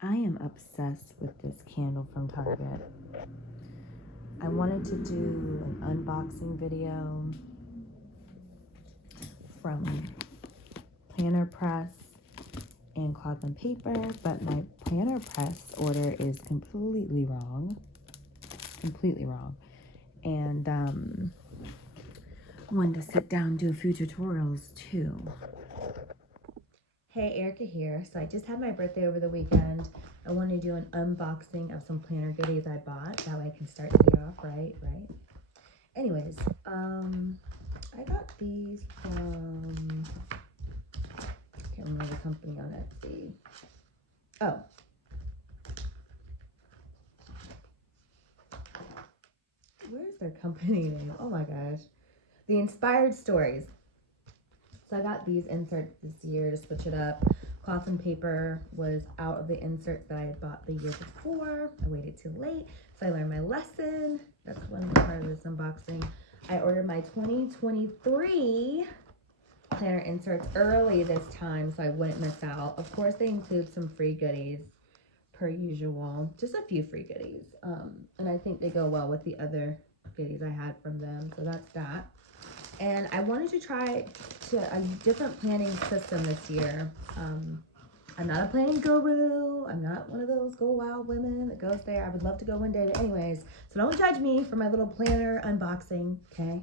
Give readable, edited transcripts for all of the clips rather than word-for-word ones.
I am obsessed with this candle from Target. I wanted to do an unboxing video from Planner Press and Cloth and Paper, but my Planner Press order is completely wrong. And I wanted to sit down and do a few tutorials too. Hey, Erica here. So I just had my birthday over the weekend. I wanted to do an unboxing of some planner goodies I bought. That way I can start the year off right. Anyways, I got these from, I can't remember the company on Etsy. Oh. Where's their company name? Oh my gosh. The Inspired Stories. So I got these inserts this year to switch it up. Cloth and Paper was out of the inserts that I had bought the year before. I waited too late, so I learned my lesson. That's one part of this unboxing. I ordered my 2023 planner inserts early this time so I wouldn't miss out. Of course, they include some free goodies per usual, just a few free goodies. And I think they go well with the other goodies I had from them, so that's that. And I wanted to try a different planning system this year. I'm not a planning guru. I'm not one of those go wild women that goes there. I would love to go one day, but anyways, so don't judge me for my little planner unboxing, okay?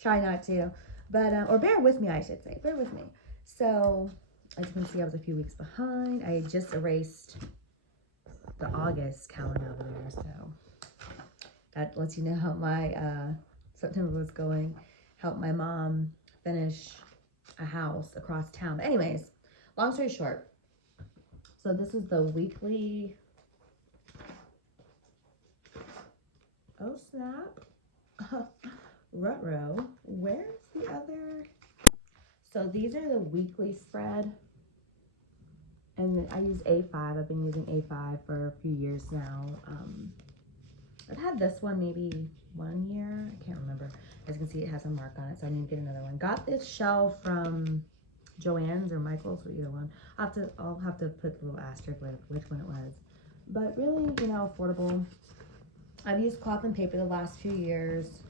Try not to, but, or bear with me, I should say, bear with me. So, as you can see, I was a few weeks behind. I had just erased the August calendar over there, so that lets you know how my September was going. Helped my mom finish a house across town. But anyways, long story short, so this is the weekly, oh snap, ruh-roh, where's the other? So these are the weekly spread, and I use A5. I've been using A5 for a few years now. I've had this one maybe 1 year, I can't remember. As you can see, it has a mark on it, so I need to get another one. Got this shell from Joann's or Michael's, or either one. I'll have to put the little asterisk with which one it was. But really, you know, affordable. I've used Cloth and Paper the last few years,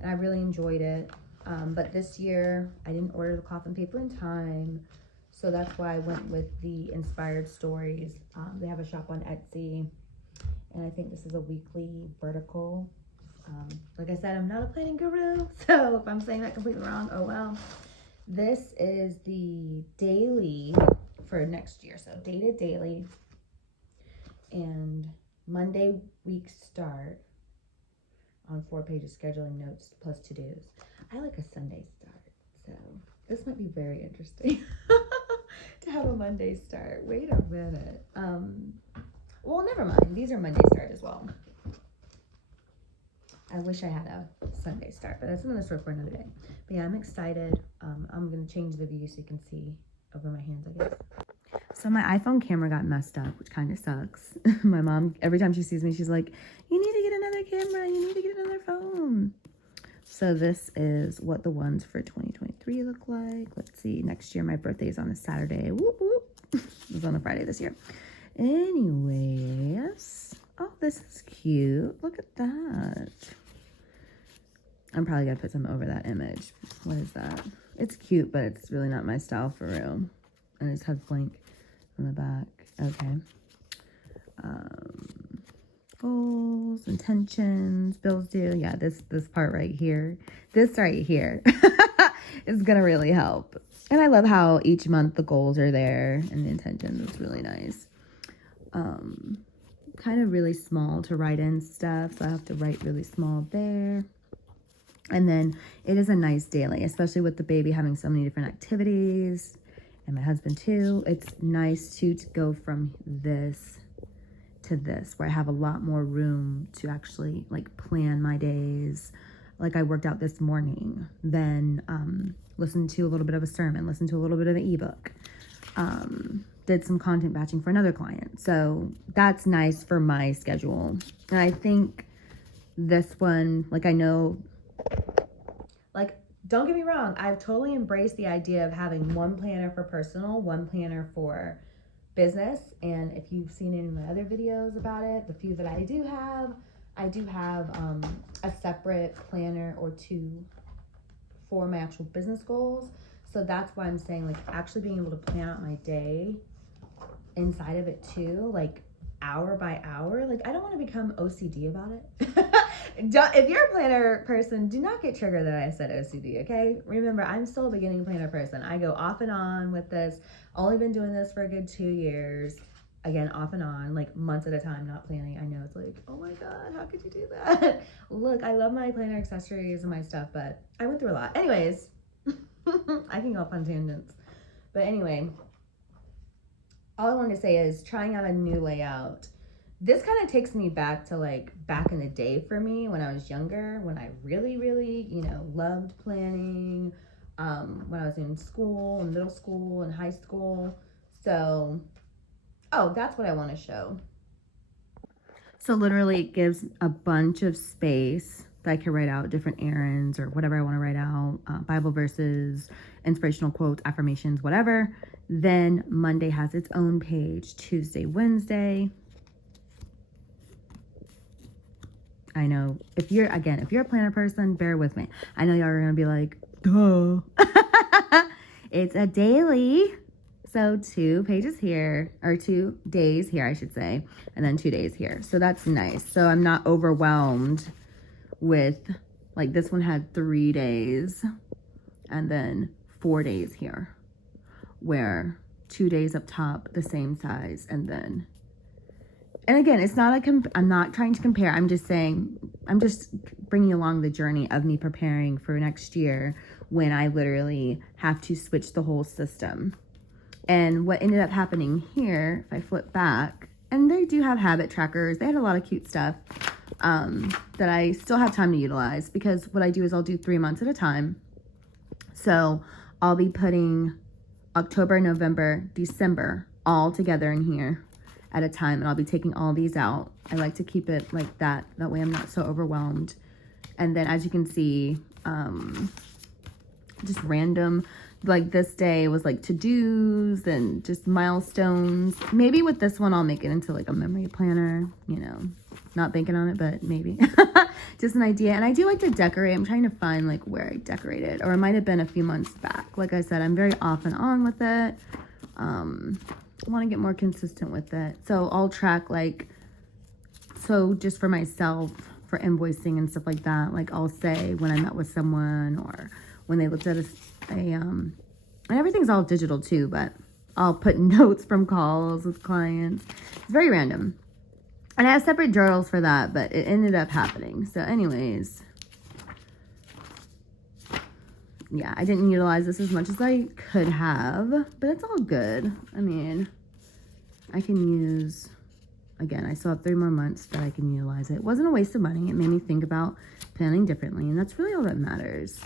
and I really enjoyed it. But this year, I didn't order the Cloth and Paper in time, so that's why I went with the Inspired Stories. They have a shop on Etsy, and I think this is a weekly vertical. Like I said, I'm not a planning guru, so if I'm saying that completely wrong, oh well. This is the daily for next year, so dated daily, and Monday week start on 4 pages, scheduling notes plus to-dos. I like a Sunday start, so this might be very interesting to have a Monday start. Wait a minute. Well, never mind. These are Monday start as well. I wish I had a Sunday start, but that's another story for another day. But yeah, I'm excited. I'm going to change the view so you can see over my hands, I guess. So my iPhone camera got messed up, which kind of sucks. My mom, every time she sees me, she's like, you need to get another camera. You need to get another phone. So this is what the ones for 2023 look like. Let's see. Next year, my birthday is on a Saturday. Whoop, whoop. It was on a Friday this year. Anyways. Oh, this is cute. Look at that. I'm probably going to put some over that image. What is that? It's cute, but it's really not my style for real. And it just has blank on the back. Okay. Goals, intentions, bills due. Yeah, this part right here. This right here is going to really help. And I love how each month the goals are there and the intentions. It's really nice. Kind of really small to write in stuff, so I have to write really small there. And then it is a nice daily, especially with the baby having so many different activities, and my husband too. It's nice to go from this to this, where I have a lot more room to actually like plan my days. Like I worked out this morning, then listened to a little bit of a sermon, listened to a little bit of an ebook, did some content batching for another client. So that's nice for my schedule. And I think this one, like I know, like, don't get me wrong, I've totally embraced the idea of having one planner for personal, one planner for business. And if you've seen any of my other videos about it, the few that I do have a separate planner or two for my actual business goals. So that's why I'm saying, like, actually being able to plan out my day inside of it too, like hour by hour. Like, I don't want to become OCD about it. If you're a planner person, do not get triggered that I said OCD, okay? Remember, I'm still a beginning planner person. I go off and on with this. Only been doing this for a good 2 years. Again, off and on, like months at a time, not planning. I know it's like, oh my God, how could you do that? Look, I love my planner accessories and my stuff, but I went through a lot. Anyways, I can go off on tangents. But anyway, all I wanted to say is trying out a new layout. This kind of takes me back to like back in the day for me when I was younger, when I really, really, loved planning, when I was in school, in middle school and high school. So, that's what I want to show. So literally it gives a bunch of space that I can write out different errands or whatever I want to write out, Bible verses, inspirational quotes, affirmations, whatever. Then Monday has its own page, Tuesday, Wednesday. I know if you're a planner person, bear with me. I know y'all are going to be like, duh. It's a daily. So 2 pages here, or 2 days here, I should say, and then 2 days here. So that's nice. So I'm not overwhelmed with, like, this one had 3 days and then 4 days here, where 2 days up top, the same size, and again, it's not I'm not trying to compare. I'm just saying, I'm just bringing along the journey of me preparing for next year when I literally have to switch the whole system. And what ended up happening here, if I flip back, and they do have habit trackers. They had a lot of cute stuff that I still have time to utilize, because what I do is I'll do 3 months at a time. So I'll be putting October, November, December all together in here at a time, and I'll be taking all these out. I like to keep it like that. That way I'm not so overwhelmed. And then as you can see, just random, like this day was like to-dos and just milestones. Maybe with this one, I'll make it into like a memory planner, not banking on it, but maybe just an idea. And I do like to decorate. I'm trying to find like where I decorated, or it might've been a few months back. Like I said, I'm very off and on with it. I want to get more consistent with it. So I'll track just for myself, for invoicing and stuff like that. Like I'll say when I met with someone or when they looked at and everything's all digital too, but I'll put notes from calls with clients. It's very random. And I have separate journals for that, but it ended up happening. So anyways, yeah, I didn't utilize this as much as I could have, but it's all good. I mean, I can use, again, I still have 3 more months that I can utilize it. It wasn't a waste of money. It made me think about planning differently, and that's really all that matters.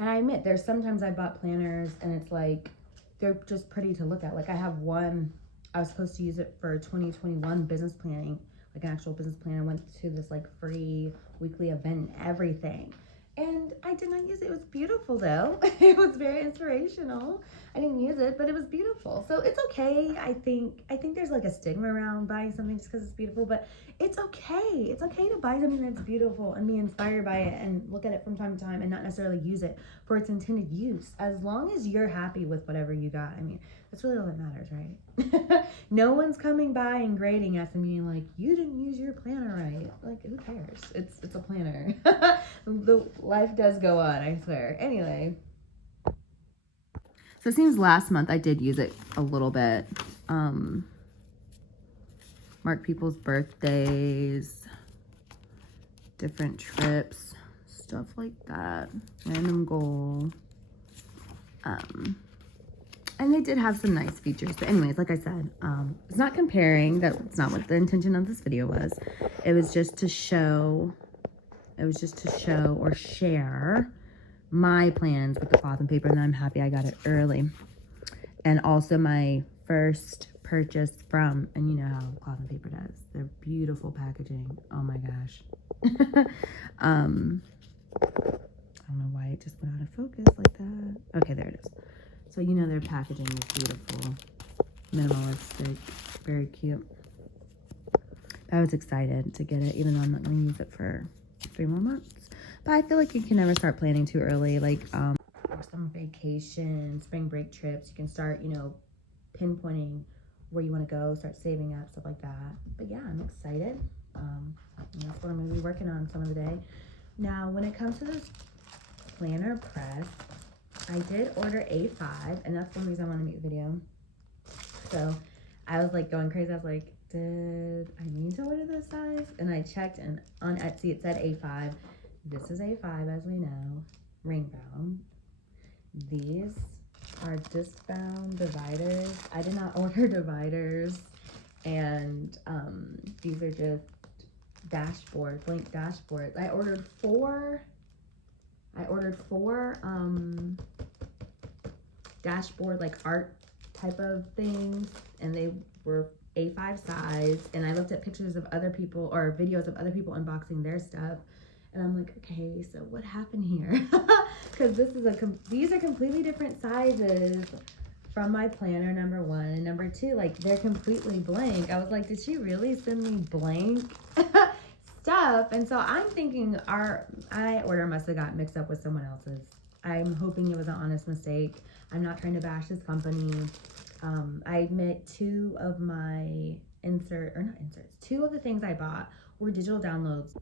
And I admit, there's sometimes I bought planners and it's like, they're just pretty to look at. Like I have one, I was supposed to use it for 2021 business planning, like an actual business plan. I went to this like free weekly event and everything. And I did not use it. It was beautiful though. It was very inspirational. I didn't use it, but it was beautiful. So it's okay. I think there's like a stigma around buying something just because it's beautiful, but it's okay. It's okay to buy something that's beautiful and be inspired by it and look at it from time to time and not necessarily use it for its intended use. As long as you're happy with whatever you got. I mean, that's really all that matters, right? No one's coming by and grading us and being like, you didn't use your planner right. Like, who cares? It's a planner. The life does go on, I swear. Anyway. So it seems last month I did use it a little bit. Mark people's birthdays, different trips, stuff like that. Random goal. And they did have some nice features. But anyways, like I said, it's not comparing. That's not what the intention of this video was. It was just to show, or share my plans with the cloth and paper. And I'm happy I got it early. And also my first purchase from, and you know how cloth and paper does. They're beautiful packaging. Oh my gosh. I don't know why it just went out of focus like that. Okay, there it is. So you know their packaging is beautiful. minimalistic, very cute. I was excited to get it, even though I'm not going to use it for 3 more months. But I feel like you can never start planning too early. Like summer vacation, spring break trips, you can start, you know, pinpointing where you want to go, start saving up, stuff like that. But yeah, I'm excited. And that's what I'm going to be working on some of the day. Now, when it comes to this planner press, I did order A5, and that's one reason I want to make the video. So I was like going crazy. I was like, did I mean to order this size? And I checked, and on Etsy it said A5. This is A5, as we know, ring bound. These are disc bound dividers. I did not order dividers, and these are just dashboard, blank dashboards. I ordered four dashboard, like art type of things, and they were A5 size. And I looked at pictures of other people, or videos of other people unboxing their stuff, and I'm like, okay, so what happened here? Because these are completely different sizes from my planner, number one, and number two, like, they're completely blank. I was like, did she really send me blank stuff? And so I'm thinking my order must have got mixed up with someone else's. I'm hoping it was an honest mistake. I'm not trying to bash this company. I admit two of the things I bought were digital downloads.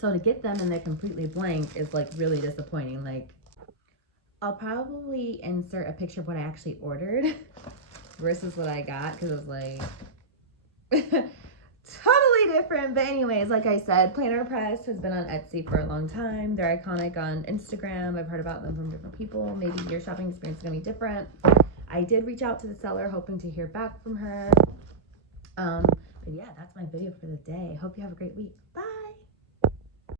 So to get them and they're completely blank is like really disappointing. Like, I'll probably insert a picture of what I actually ordered versus what I got, because it was like totally different. But anyways, like I said, Planner Press has been on Etsy for a long time. They're iconic on Instagram. I've heard about them from different people. Maybe your shopping experience is gonna be different. I did reach out to the seller hoping to hear back from her. But yeah, that's my video for the day. Hope you have a great week.